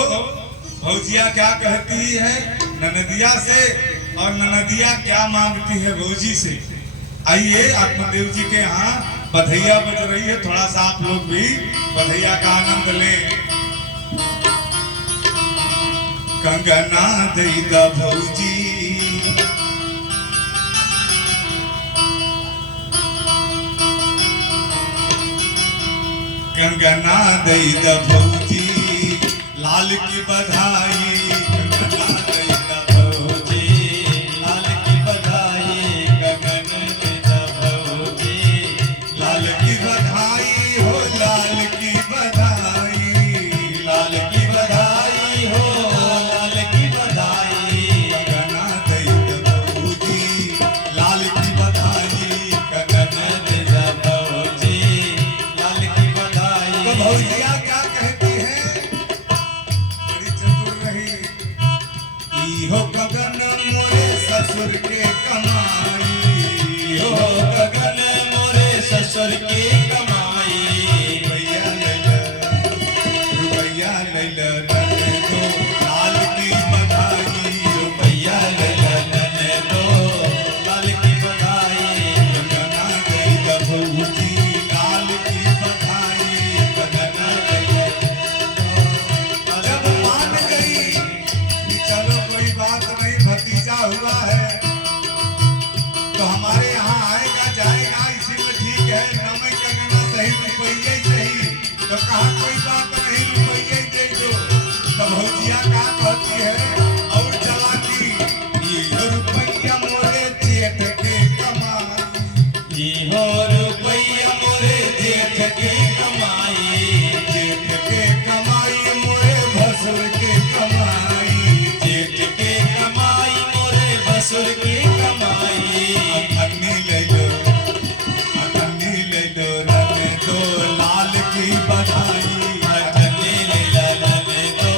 भौजिया क्या कहती है ननदिया से और ननदिया क्या मांगती है भौजी से। आइए आत्मदेव जी के यहाँ बधैया बज रही है, थोड़ा सा आप लोग भी बधैया का आनंद लें। कंगना दैदा भौजी, कंगना दैदा भौजी, लाल की बधाई। कंगना दैदा भौजी, लाल की बधाई, गगन दैदा भौजी, लाल की बधाई हो, लाल की बधाई, लाल की बधाई हो, लाल की बधाई, कंगना दैदा भौजी, लाल की बधाई। गगन दैदा भौजी, लाल की बधाई। तो भौजिया क्या कहती है, बड़ी चतुर रही। ई हो गगन मोरे ससुर के कमाई, हो गगन मोरे ससुर की कमाई, रुपैया लैल नन दो, लाल की बधाई। रुपैया ललन दो, लाल की बधाई, कंगना दैदा भौजी, लाल की बधाई। गगन दैदा जब मान गई कि चलो कोई बात नहीं, भतीजा हुआ है तो हमारे यहाँ आएगा जाएगा, इसी में ठीक है। नमक का गना सही, रुपये सही, तो कहा कोई बात नहीं, रुपये दे दो। तो भौजिया का कहती है और चला की, ये रुपया मोरे जेठ के कमाई, ई हो रुपैया मोरे जेठ की कमाई, जेठ के कमाई मोरे भसुर के कमाई। जेठ के कमाई मोरे भसुर की कमाई, अन्नी ले लो, अन्नी ले लो, रन दो, लाल की बधाई। अटली ललन दो,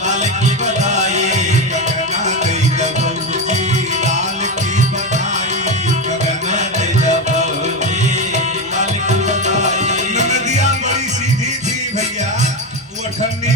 लाल की बधाई, कंगना दैदा भौजी, लाल की बधाई। कंगना दैदा भौजी, लाल की बधाई। नदिया बड़ी सीधी थी भैया, वो ठंडी